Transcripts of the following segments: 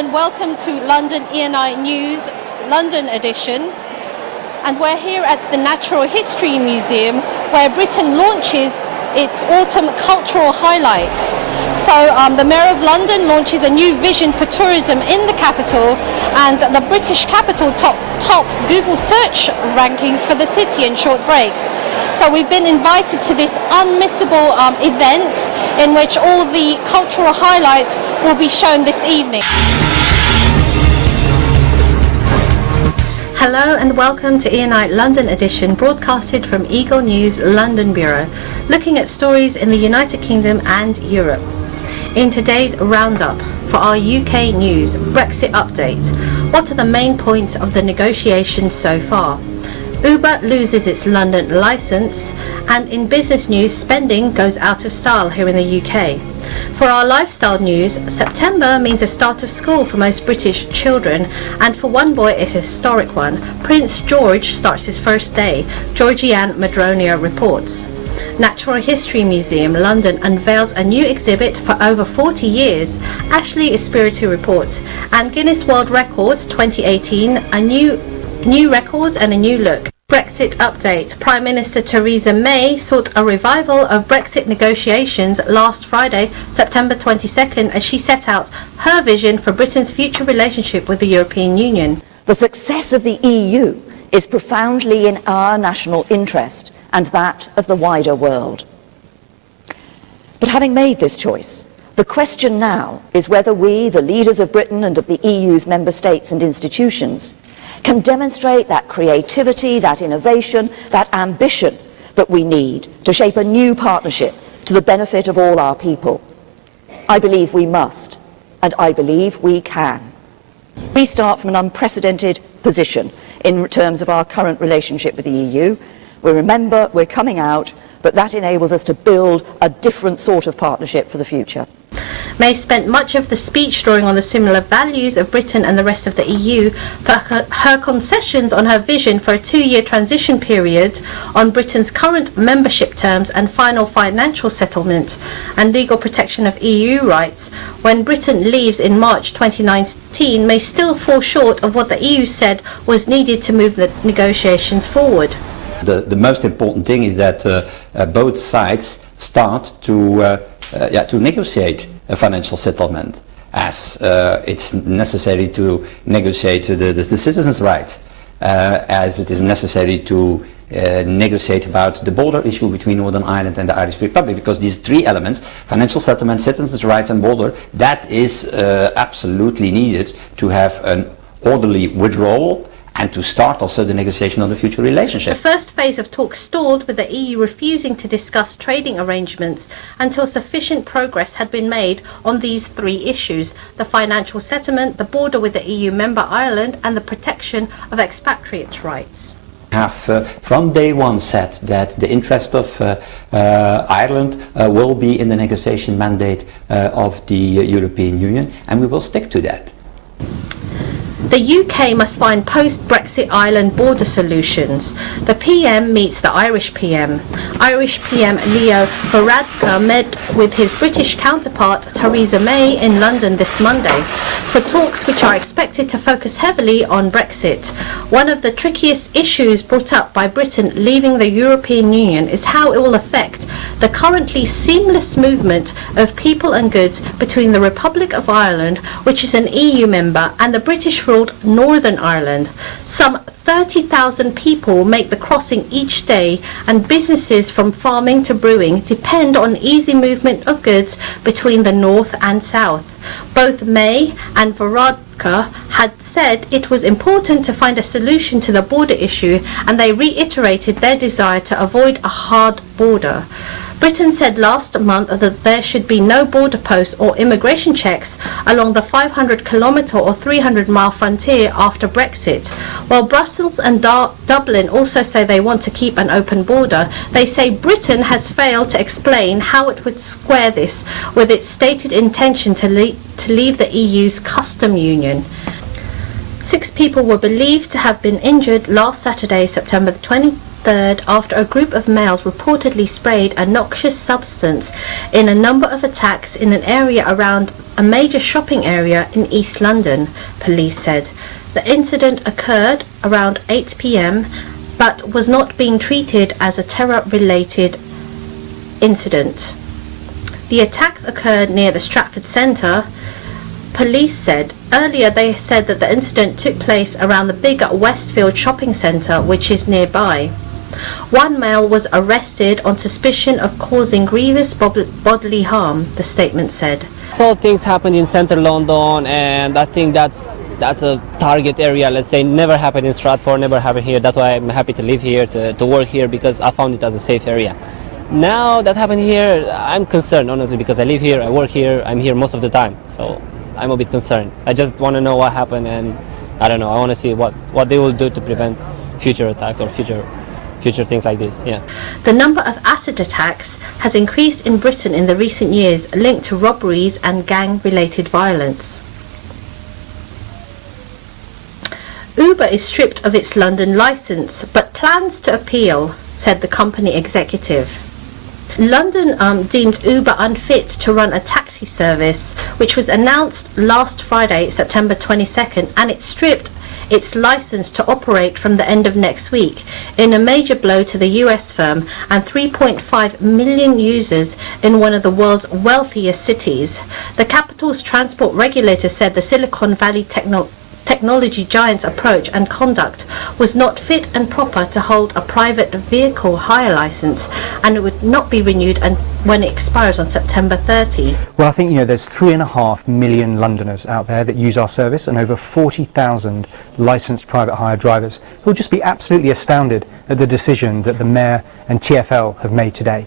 and welcome to London ENI News, London edition. And we're here at the Natural History Museum where Britain launches its autumn cultural highlights. So the Mayor of London launches a new vision for tourism in the capital, and the British capital tops Google search rankings for the city in short breaks. So we've been invited to this unmissable event in which all the cultural highlights will be shown this evening. Hello and welcome to ENI London edition, broadcasted from Eagle News London Bureau, looking at stories in the United Kingdom and Europe. In today's roundup, for our UK news, Brexit update. What are the main points of the negotiations so far? Uber loses its London licence, and in business news, spending goes out of style here in the UK. For our lifestyle news, September means the start of school for most British children, and for one boy it's a historic one. Prince George starts his first day, Georgianne Madronia reports. Natural History Museum London unveils a new exhibit for over 40 years, Ashley Espiritu reports, and Guinness World Records 2018, a new records and a new look. Brexit update. Prime Minister Theresa May sought a revival of Brexit negotiations last Friday, September 22nd, as she set out her vision for Britain's future relationship with the European Union. The success of the EU is profoundly in our national interest and that of the wider world. But having made this choice, the question now is whether we, the leaders of Britain and of the EU's member states and institutions, can demonstrate that creativity, that innovation, that ambition that we need to shape a new partnership to the benefit of all our people. I believe we must, and I believe we can. We start from an unprecedented position in terms of our current relationship with the EU. We remember we're coming out, but that enables us to build a different sort of partnership for the future. May spent much of the speech drawing on the similar values of Britain and the rest of the EU for her concessions on her vision for a 2-year transition period on Britain's current membership terms and final financial settlement and legal protection of EU rights when Britain leaves in March 2019 may still fall short of what the EU said was needed to move the negotiations forward. The most important thing is that both sides start to negotiate a financial settlement, as it's necessary to negotiate the citizens' rights, as it is necessary to negotiate about the border issue between Northern Ireland and the Irish Republic, because these three elements, financial settlement, citizens' rights and border, that is absolutely needed to have an orderly withdrawal and to start also the negotiation of the future relationship. The first phase of talks stalled, with the EU refusing to discuss trading arrangements until sufficient progress had been made on these three issues: the financial settlement, the border with the EU member Ireland, and the protection of expatriate rights. Have from day one said that the interest of Ireland will be in the negotiation mandate of the European Union, and we will stick to that. The UK must find post-Brexit Ireland border solutions. The PM meets the Irish PM. Irish PM Leo Varadkar met with his British counterpart Theresa May in London this Monday for talks which are expected to focus heavily on Brexit. One of the trickiest issues brought up by Britain leaving the European Union is how it will affect the currently seamless movement of people and goods between the Republic of Ireland, which is an EU member, and the British-ruled Northern Ireland. Some 30,000 people make the crossing each day, and businesses from farming to brewing depend on easy movement of goods between the north and south. Both May and Varadkar had said it was important to find a solution to the border issue, and they reiterated their desire to avoid a hard border. Britain said last month that there should be no border posts or immigration checks along the 500-kilometre or 300-mile frontier after Brexit. While Brussels and Dublin also say they want to keep an open border, they say Britain has failed to explain how it would square this with its stated intention to leave the EU's custom union. 6 people were believed to have been injured last Saturday, September 20 3rd after a group of males reportedly sprayed a noxious substance in a number of attacks in an area around a major shopping area in East London, police said. The incident occurred around 8 p.m. but was not being treated as a terror-related incident. The attacks occurred near the Stratford Centre, police said. Earlier they said that the incident took place around the bigger Westfield shopping centre, which is nearby. One male was arrested on suspicion of causing grievous bodily harm, the statement said. So things happened in central London, and I think that's a target area. Let's say never happened in Stratford, never happened here. That's why I'm happy to live here, to work here, because I found it as a safe area. Now that happened here, I'm concerned, honestly, because I live here, I work here, I'm here most of the time. So I'm a bit concerned. I just want to know what happened, and I don't know, I want to see what they will do to prevent future attacks or future things like this. Yeah. The number of acid attacks has increased in Britain in the recent years, linked to robberies and gang-related violence. Uber is stripped of its London licence, but plans to appeal, said the company executive. London deemed Uber unfit to run a taxi service, which was announced last Friday, September 22nd, and it stripped its license to operate from the end of next week, in a major blow to the US firm and 3.5 million users in one of the world's wealthiest cities. The capital's transport regulator said the Silicon Valley technology giant's approach and conduct was not fit and proper to hold a private vehicle hire license, and it would not be renewed when it expires on September 30. Well, I think, there's 3.5 million Londoners out there that use our service, and over 40,000 licensed private hire drivers who will just be absolutely astounded at the decision that the Mayor and TfL have made today.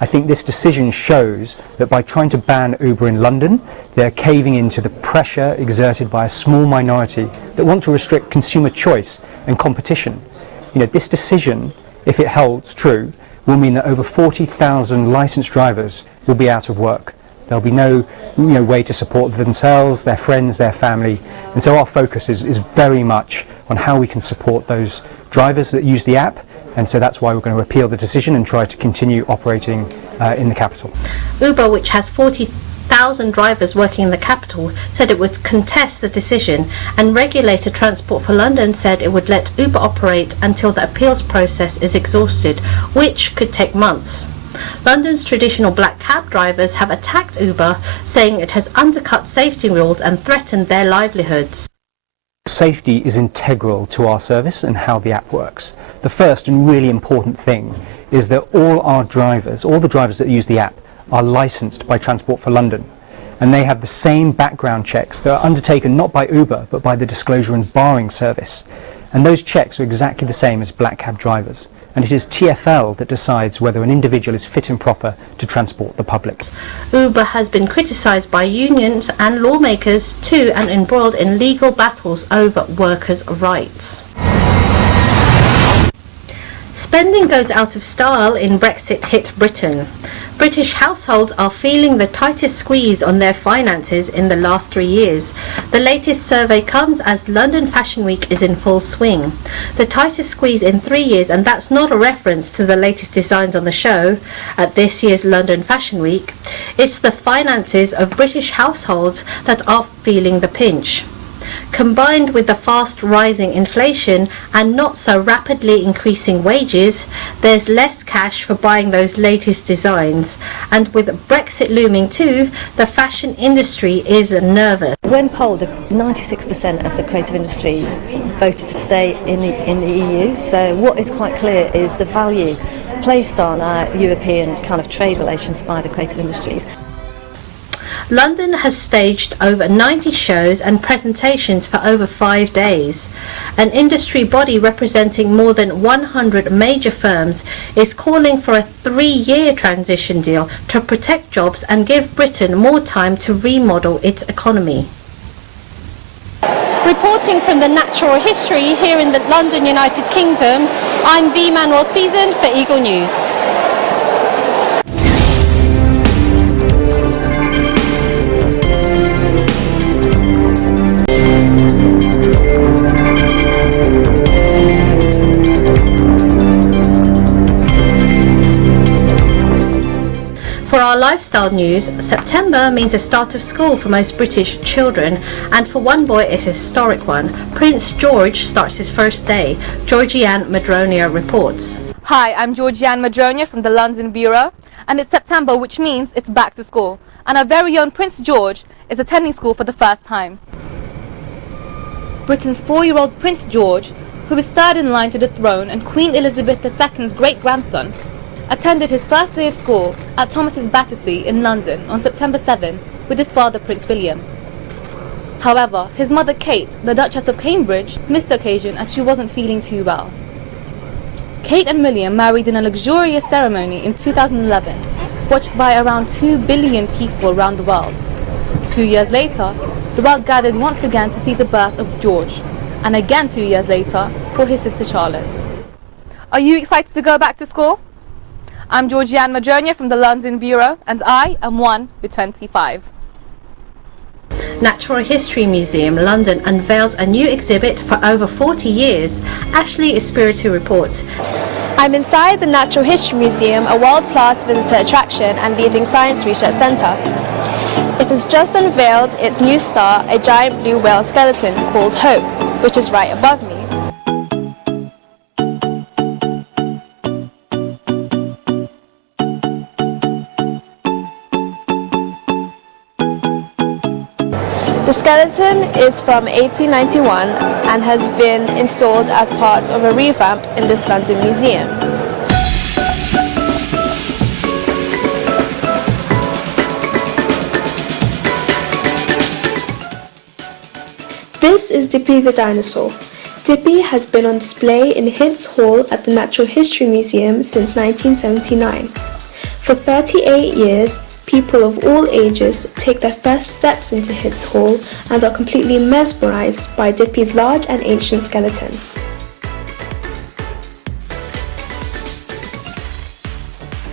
I think this decision shows that by trying to ban Uber in London, they're caving into the pressure exerted by a small minority that want to restrict consumer choice and competition. This decision, if it holds true, will mean that over 40,000 licensed drivers will be out of work. There'll be no way to support themselves, their friends, their family. And so our focus is very much on how we can support those drivers that use the app. And so that's why we're going to appeal the decision and try to continue operating in the capital. Uber, which has 40,000 drivers working in the capital, said it would contest the decision, and regulator Transport for London said it would let Uber operate until the appeals process is exhausted, which could take months. London's traditional black cab drivers have attacked Uber, saying it has undercut safety rules and threatened their livelihoods. Safety is integral to our service and how the app works. The first and really important thing is that all the drivers that use the app are licensed by Transport for London, and they have the same background checks that are undertaken not by Uber but by the Disclosure and Barring Service, and those checks are exactly the same as black cab drivers. And it is TfL that decides whether an individual is fit and proper to transport the public. Uber has been criticised by unions and lawmakers too, and embroiled in legal battles over workers' rights. Spending goes out of style in Brexit hit Britain. British households are feeling the tightest squeeze on their finances in the last 3 years. The latest survey comes as London Fashion Week is in full swing. The tightest squeeze in 3 years, and that's not a reference to the latest designs on the show at this year's London Fashion Week. It's the finances of British households that are feeling the pinch. Combined with the fast rising inflation and not so rapidly increasing wages, there's less cash for buying those latest designs. And with Brexit looming too, the fashion industry is nervous. When polled, 96% of the creative industries voted to stay in the EU. So what is quite clear is the value placed on European kind of trade relations by the creative industries. London has staged over 90 shows and presentations for over 5 days. An industry body representing more than 100 major firms is calling for a 3-year transition deal to protect jobs and give Britain more time to remodel its economy. Reporting from the natural history here in the London, United Kingdom, I'm V. Manuel Season for Eagle News. For our lifestyle news, September means the start of school for most British children, and for one boy it's a historic one. Prince George starts his first day. Georgianne Madronia reports. Hi, I'm Georgianne Madronia from the London Bureau, and it's September, which means it's back to school, and our very own Prince George is attending school for the first time. Britain's 4-year-old Prince George, who is third in line to the throne and Queen Elizabeth II's great-grandson, attended his first day of school at Thomas's Battersea in London on September 7 with his father Prince William. However, his mother Kate, the Duchess of Cambridge, missed the occasion as she wasn't feeling too well. Kate and William married in a luxurious ceremony in 2011, watched by around 2 billion people around the world. 2 years later, the world gathered once again to see the birth of George, and again 2 years later for his sister Charlotte. Are you excited to go back to school? I'm Georgianne Madronia from the London Bureau, and I am one with 25. Natural History Museum London unveils a new exhibit for over 40 years. Ashley Espiritu reports. I'm inside the Natural History Museum, a world-class visitor attraction and leading science research centre. It has just unveiled its new star, a giant blue whale skeleton called Hope, which is right above me. The skeleton is from 1891 and has been installed as part of a revamp in this London museum. This is Dippy the dinosaur. Dippy has been on display in Hidds Hall at the Natural History Museum since 1979. For 38 years, people of all ages take their first steps into Hidds Hall and are completely mesmerised by Dippy's large and ancient skeleton.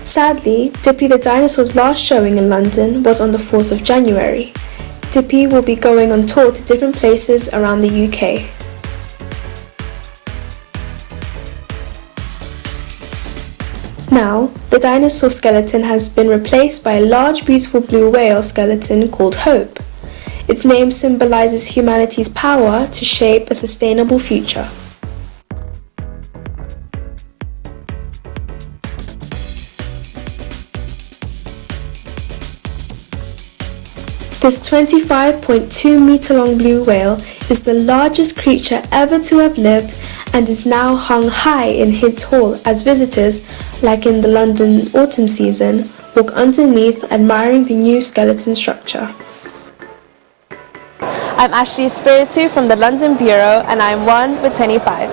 Sadly, Dippy the dinosaur's last showing in London was on the 4th of January. Dippy will be going on tour to different places around the UK. Now, the dinosaur skeleton has been replaced by a large beautiful blue whale skeleton called Hope. Its name symbolises humanity's power to shape a sustainable future. This 25.2 metre long blue whale is the largest creature ever to have lived and is now hung high in Hidds Hall as visitors, like in the London autumn season, walk underneath admiring the new skeleton structure. I'm Ashley Espiritu from the London Bureau and I'm one with 25.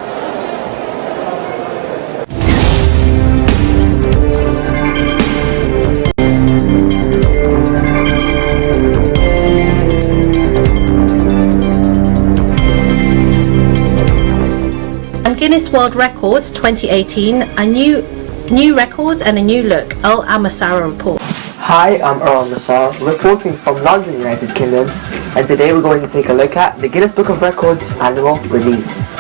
Guinness World Records 2018, a new records and a new look. Earl Amasara reports. Hi, I'm Earl Amasara, reporting from London, United Kingdom, and today we're going to take a look at the Guinness Book of Records annual release.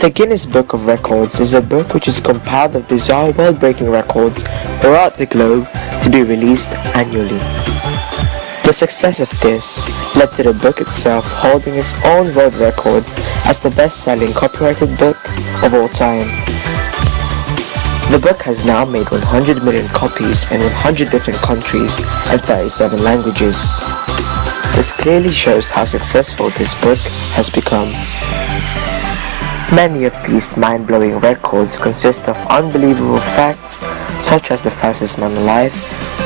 The Guinness Book of Records is a book which is compiled of bizarre world-breaking records throughout the globe to be released annually. The success of this led to the book itself holding its own world record as the best-selling copyrighted book of all time. The book has now made 100 million copies in 100 different countries and 37 languages. This clearly shows how successful this book has become. Many of these mind-blowing records consist of unbelievable facts such as the fastest man alive,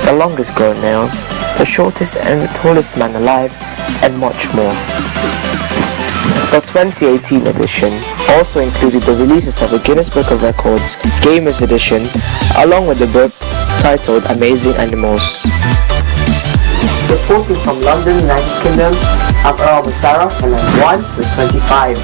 the longest grown nails, the shortest and the tallest man alive, and much more. The 2018 edition also included the releases of the Guinness Book of Records Gamers Edition, along with the book titled Amazing Animals. Reporting from London, United Kingdom, I'm Earl Amasara and I'm one with 25.